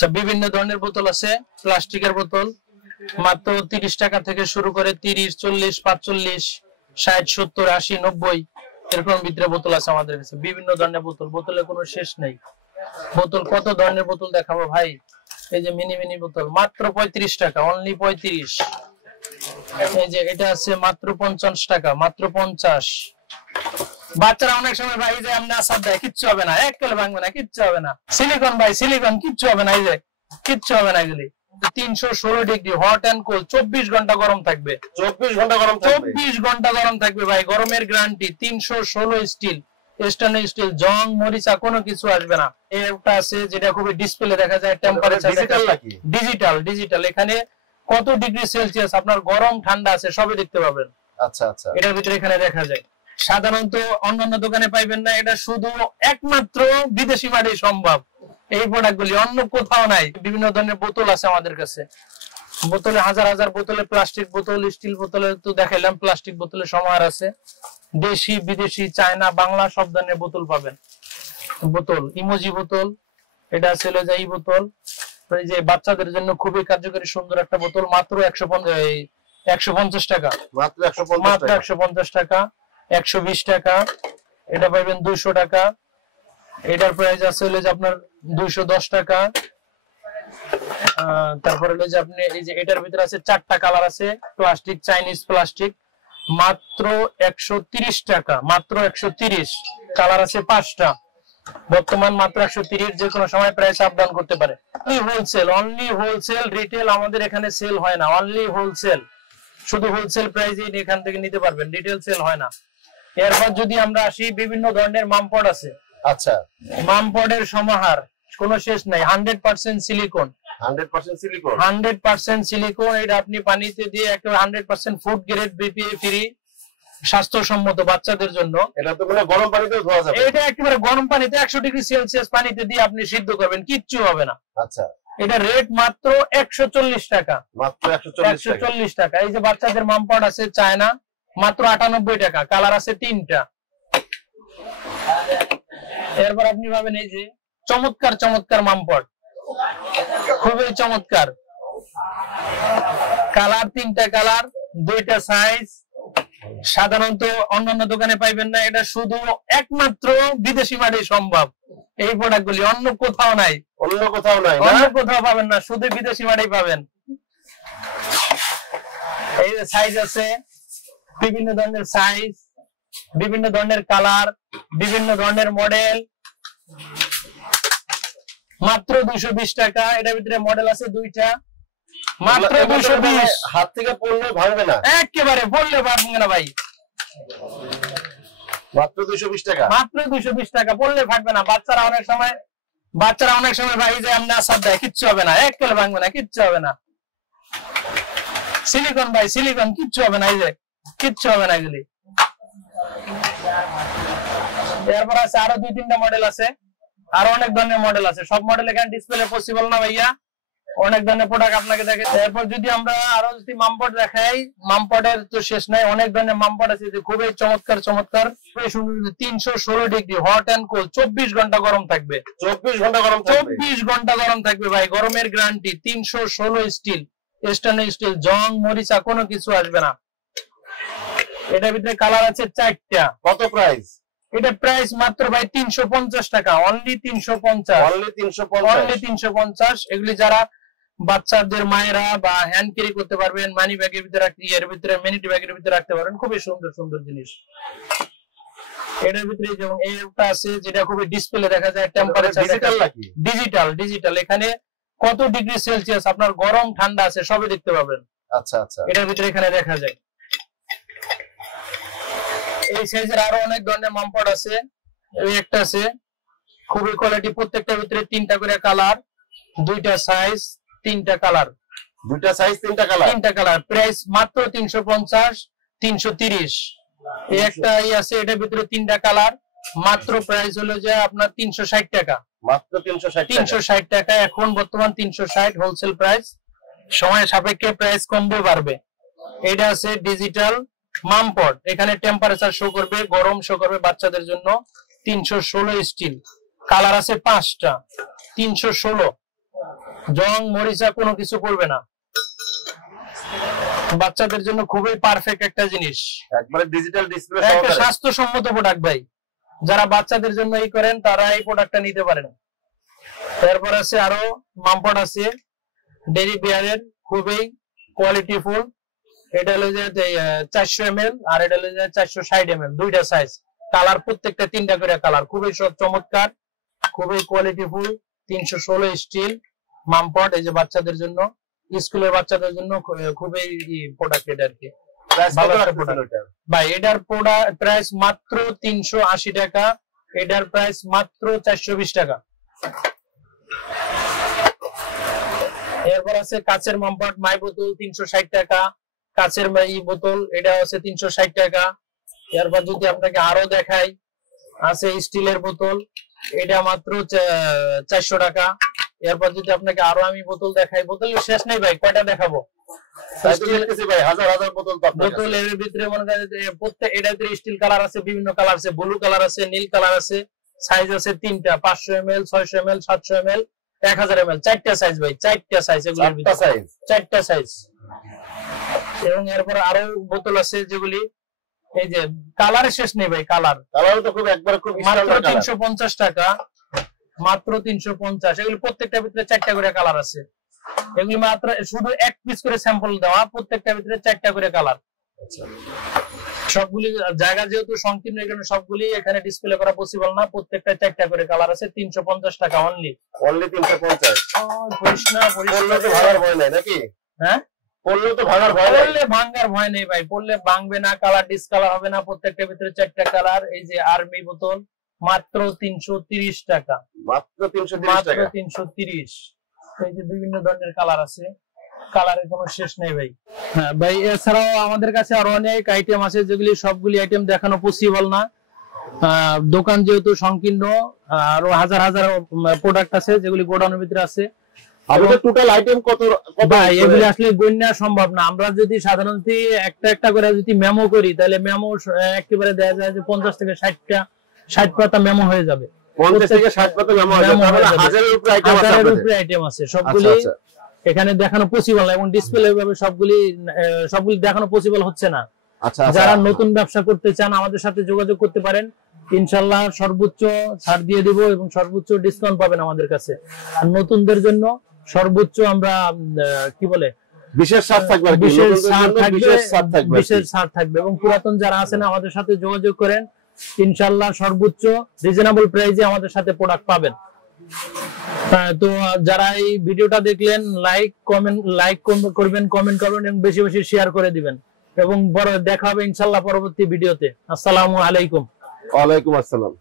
বিভিন্ন ধরনের বোতল আছে, প্লাস্টিকের বোতল মাত্র 30 টাকা থেকে শুরু করে 30, 40, 45, 60, 70, 80, 90 এরকম ভিতরে বোতল আছে আমাদের কাছে। বিভিন্ন ধরনের বোতল, বোতলের কোনো শেষ নেই। বোতল কত ধরনের বোতল দেখাবো ভাই। এই যে মিনি মিনি বোতল মাত্র 35 টাকা, অনলি 35। এই যে এটা আছে মাত্র 50 টাকা, মাত্র 50। বাচ্চারা অনেক সময় ভাই যে আমরা আসাদ দেয়, কিচ্ছু হবে না, এক কেলে ভাঙবে না, কিচ্ছু হবে না। সিলিকন ভাই সিলিকন, কিচ্ছু হবে না, এই যে কিচ্ছু হবে না। এগুলি 316 ডিগ্রি হট এন্ড কোল্ড, 24 ঘন্টা গরম থাকবে। 24 ঘন্টা গরম থাকবে, 24 ঘন্টা গরম থাকবে ভাই, গরমের গ্যারান্টি। 316 স্টিল, স্টেনলেস স্টিল, জং মরিচা কোনো কিছু আসবে না। এটা আছে যেটা খুবই ডিসপ্লে দেখা যায়, টেম্পারেচার ডিজিটাল নাকি? Digital, digital. এখানে কত ডিগ্রি সেলসিয়াস আপনার গরম ঠান্ডা আছে সবই দেখতে পাবেন। আচ্ছা আচ্ছা, এটার ভিতরে এখানে দেখা যায়। সাধারণত অন্যান্য দোকানে পাইবেন না, এটা শুধু একমাত্র বিদেশি মাঠে সম্ভব। এই প্রোডাক্টগুলি অন্য কোথাও নাই। বিভিন্ন ধরনের বোতল আছে আমাদের কাছে, বোতলে হাজার হাজার বোতলে, প্লাস্টিক বোতল, স্টিল বোতলে তো দেখাইলাম, প্লাস্টিক বোতলে সমাহার আছে। দেশি বিদেশি, চায়না, বাংলা সব ধরনের বোতল পাবেন। বোতল ইমোজি বোতল, এটা ছিল যে এই বোতল, এই যে বাচ্চাদের জন্য খুবই কার্যকরী সুন্দর একটা বোতল, মাত্র 150 টাকা, মাত্র 150 টাকা, 120 টাকা। এটা পাইবেন 200 টাকা। এটার প্রাইস আছে হলো যে আপনার 210 টাকা। তারপরে হলো যে আপনি এই যে এটার ভিতরে আছে 4টা কালার আছে, প্লাস্টিক, চাইনিজ প্লাস্টিক, মাত্র 130 টাকা, মাত্র 130। কালার আছে 5টা, বর্তমান মাত্র 130। যে কোনো সময় প্রাইস আপ ডাউন করতে পারে। হোলসেল, অনলি হোলসেল, রিটেল আমাদের এখানে সেল হয় না, অনলি হোলসেল। শুধু হোলসেল প্রাইসে এখান থেকে নিতে পারবেন, রিটেল সেল হয় না। এরপর যদি আমরা আসি, বিভিন্ন ধরনের মামপড আছে। আচ্ছা, মামপডের সমাহার, কোনো শেষ নাই। 100% সিলিকন, 100% সিলিকন, 100% সিলিকন। এটা আপনি পানিতে দিয়ে একেবারে 100% ফুড গ্রেড, বিপিএ ফ্রি, স্বাস্থ্যসম্মত বাচ্চাদের জন্য। এটা তো মানে গরম পানিতে ধোয়া যাবে। এটা একেবারে গরম পানিতে 100 ডিগ্রি সেলসিয়াস পানিতে দিয়ে আপনি সিদ্ধ করবেন, কিচ্ছু হবে না। আচ্ছা, এটা রেট মাত্র 140 টাকা, মাত্র 140 টাকা। এই যে বাচ্চাদের মামপড আছে চায়না, মাত্র 98 টাকা। কালার আছে 3টা। এরপর আপনি পাবেন এই যে চমৎকার চমৎকার মামপড, খুবই চমৎকার। কালার 3টা কালার, 2টা সাইজ। সাধারণত অন্যান্য দোকানে পাইবেন না, এটা শুধু একমাত্র বিদেশি মাঠে সম্ভব। এই প্রোডাক্টগুলি অন্য কোথাও নাই, অন্য কোথাও নাই, অন্য কোথাও পাবেন না, শুধু বিদেশি মাঠেই পাবেন। এই যে সাইজ আছে, বিভিন্ন ধরনের সাইজ, বিভিন্ন ধরনের কালার, বিভিন্ন ধরনের মডেল, মাত্র 220 টাকা। এটার ভিতরে মডেল আছে 2টা, মাত্র 220। হাত থেকে পড়লে ভাঙবে না, একেবারে বললে ভাঙবে না ভাই, মাত্র 220 টাকা, মাত্র 220 টাকা, বললে ভাঙবে না। বাচ্চারা অনেক সময় ভাই যে আমরা আসাদ দেয়, কিচ্ছু হবে না, এক কেলে ভাঙবে না, কিচ্ছু হবে না। সিলিকন ভাই সিলিকন, কিচ্ছু হবে না, এই যে কিচ্ছু হবে না এগুলি। এরপর আছে আরো 2-3টা মডেল আছে, আরো অনেক ধরনের মডেল আছে। সব মডেল এখানে ডিসপ্লে পসিবল না ভাইয়া, অনেক ধরনের প্রোডাক্ট আপনাকে দেখে। এরপর যদি আমরা আরো যদি মামপড দেখাই, মামপডের তো শেষ নাই, অনেক ধরনের মামপড আছে যে খুবই চমৎকার চমৎকার। 316 ডিগ্রি হট এন্ড কোল্ড, 24 ঘন্টা গরম থাকবে, 24 ঘন্টা গরম থাকবে, 24 ঘন্টা গরম থাকবে ভাই, গরমের গ্যারান্টি। 316 স্টিল, স্টেনলেস স্টিল, জং মরিচা কোনো কিছু আসবে না। এটার ভিতরে কালার আছে 4টা। কত প্রাইস? এটা প্রাইস মাত্র ভাই 350 টাকা, অনলি 350, অনলি 350। এগুলি যারা বাচ্চাদের মায়েরা বা হ্যান্ড ক্যারি করতে পারবেন, মানি ব্যাগের ভিতরে, এর ভিতরে মিনিটি ব্যাগের ভিতরে রাখতে পারবেন, খুবই সুন্দর সুন্দর জিনিস। এটার ভিতরে যেমন এইটা আছে যেটা খুবই ডিসপ্লে দেখা যায়, টেম্পারেচার ডিজিটাল নাকি? Digital, digital. এখানে কত ডিগ্রি সেলসিয়াস আপনার গরম ঠান্ডা আছে সবই দেখতে পাবেন। আচ্ছা আচ্ছা, এটার ভিতরে এখানে দেখা যায়। এই সাইজের আরো অনেক ধরনের মামপড আছে। এই একটা আছে, খুবই কোয়ালিটি, প্রত্যেকটার ভিতরে 3টা করে কালার, 2টা সাইজ, 3টা কালার, 2টা সাইজ, 3টা কালার, 3টা কালার। প্রাইস মাত্র 350, 330। এই একটা আছে, এটার ভিতরে 3টা কালার, মাত্র প্রাইস হলো যে আপনার 360 টাকা, মাত্র 360 টাকা। এখন বর্তমান 360 হোলসেল প্রাইস, সময় সাপেক্ষে প্রাইস কমবে বাড়বে। এটা আছে ডিজিটাল মামপড, এখানে টেম্পারেচার শো করবে, গরম শো করবে বাচ্চাদের জন্য। 316 স্টিল, কালার আছে 5টা, 316। জং মরিচা কোনো কিছু করবে না, বাচ্চাদের জন্য খুবই পারফেক্ট একটা জিনিস, একবারে ডিজিটাল ডিসপ্লে একটা সহকারে। স্বাস্থ্যসম্মত প্রোডাক্ট ভাই, যারা বাচ্চাদের জন্য এই করেন তারা এই প্রোডাক্টটা নিতে পারেন। তারপর আছে আরো মামপট আছে ডেরি বিয়ারের, খুবই কোয়ালিটিফুল। এটা হলো যে 400 ml আর এটা হলো যে 460 ml, দুইটা সাইজ, কালার প্রত্যেকটা 3টা করে কালার, খুবই চমৎকার, খুবই কোয়ালিটিফুল। 316 স্টিল মামপট, এই যে বাচ্চাদের জন্য, স্কুলের বাচ্চাদের জন্য খুবই প্রোডাক্ট এটা আর কি। ভাই এটার প্রাইস মাত্র 380 টাকা, এটার প্রাইস মাত্র 420 টাকা। এরপর আছে কাচের মামপট মাই বোতল 360 টাকা, কাচের এই বোতল এটা আছে 360 টাকা। এরপর যদি আপনাকে আরো দেখাই, আছে স্টিলের বোতল, এটা মাত্র 400 টাকা। এরপর যদি আপনাকে আরো আমি বোতল দেখাই, বোতলের শেষ নেই ভাই, কয়টা দেখাবো ভাই, হাজার হাজার বোতল। বোতলের ভিতরে মনে করেন প্রত্যেক এটাতে স্টিল কালার আছে, বিভিন্ন কালার আছে, ব্লু কালার আছে, নীল কালার আছে, সাইজ আছে 3টা, 500 ml, 600 ml, 700 ml, 1000 ml, 4টা সাইজ ভাই, 4টা সাইজ, এগুলোর ভিতরে 4টা সাইজ। এবং এরপর আরো বোতল আছে যেগুলি, এই যে কালারের শেষ নেই ভাই, কালার তো খুব একবার খুব মাত্র 350 টাকা, মাত্র 350। এগুলি প্রত্যেকটার ভিতরে 4টা করে কালার আছে, এগুলি মাত্র শুধু এক পিস করে স্যাম্পল দেওয়া, প্রত্যেকটার ভিতরে 4টা করে কালার। সবগুলি জায়গা যেহেতু সংকীর্ণ, এখানে সবগুলি এখানে ডিসপ্লে করা পসিবল না, প্রত্যেকটা 4টা করে কালার আছে, 350 টাকা অনলি। 350। পড়লে তো ভাঙার ভয় নাই নাকি? হ্যাঁ, পড়লে তো ভাঙার ভয় নাই। পড়লে ভাঙার ভয় নেই ভাই, পড়লে ভাঙবে না, কালার ডিসকালার হবে না, প্রত্যেকটার ভিতরে 4টা কালার। এই যে আর্মি বোতল মাত্র 330 টাকা, মাত্র 330 টাকা, 330। এই যে বিভিন্ন ধরনের কালার আছে, কালারের কোনো শেষ নেই ভাই। হ্যাঁ ভাই, এছাড়াও আমাদের কাছে আরো অনেক আইটেম আছে, যেগুলি সবগুলি আইটেম দেখানো পসিবল না, দোকান যেহেতু সংকীর্ণ, আরো হাজার হাজার প্রোডাক্ট আছে যেগুলি গোডাউনের ভিতরে আছে। আমাদের টোটাল আইটেম কত ভাই এগুলি আসলে গণনা সম্ভব না, আমরা যদি সাধারণত একটা একটা করে যদি মেমো করি, তাহলে মেমো একেবারে দেয়া যায় যে 50 থেকে 60 পাতা মেমো হয়ে যাবে। 50 থেকে 60 পাতা মেমো হয়ে যাবে, তাহলে হাজারের উপরে আইটেম আছে, হাজারের উপরে আইটেম আছে, সবগুলি এখানে দেখানো পসিবল না, এবং ডিসপ্লে ভাবে সবগুলি দেখানো পসিবল হচ্ছে না। যারা নতুন ব্যবসা করতে চান আমাদের সাথে যোগাযোগ করতে পারেন, ইনশাআল্লাহ সর্বোচ্চ ছাড় দিয়ে দিব এবং সর্বোচ্চ ডিসকাউন্ট পাবেন আমাদের কাছে। আর নতুনদের জন্য সর্বোচ্চ আমরা কি বলে বিশেষ ছাড় থাকবে, বিশেষ ছাড় থাকবে। এবং পুরাতন যারা আছেন আমাদের সাথে যোগাযোগ করেন, ইনশাআল্লাহ সর্বোচ্চ রিজনেবল প্রাইসে আমাদের সাথে প্রোডাক্ট পাবেন। তো যারা এই ভিডিওটা দেখলেন, লাইক করবেন, কমেন্ট করবেন এবং বেশি বেশি শেয়ার করে দিবেন, এবং বড় দেখা হবে ইনশাআল্লাহ পরবর্তী ভিডিওতে। আসসালামু আলাইকুম। ওয়ালাইকুম আসসালাম।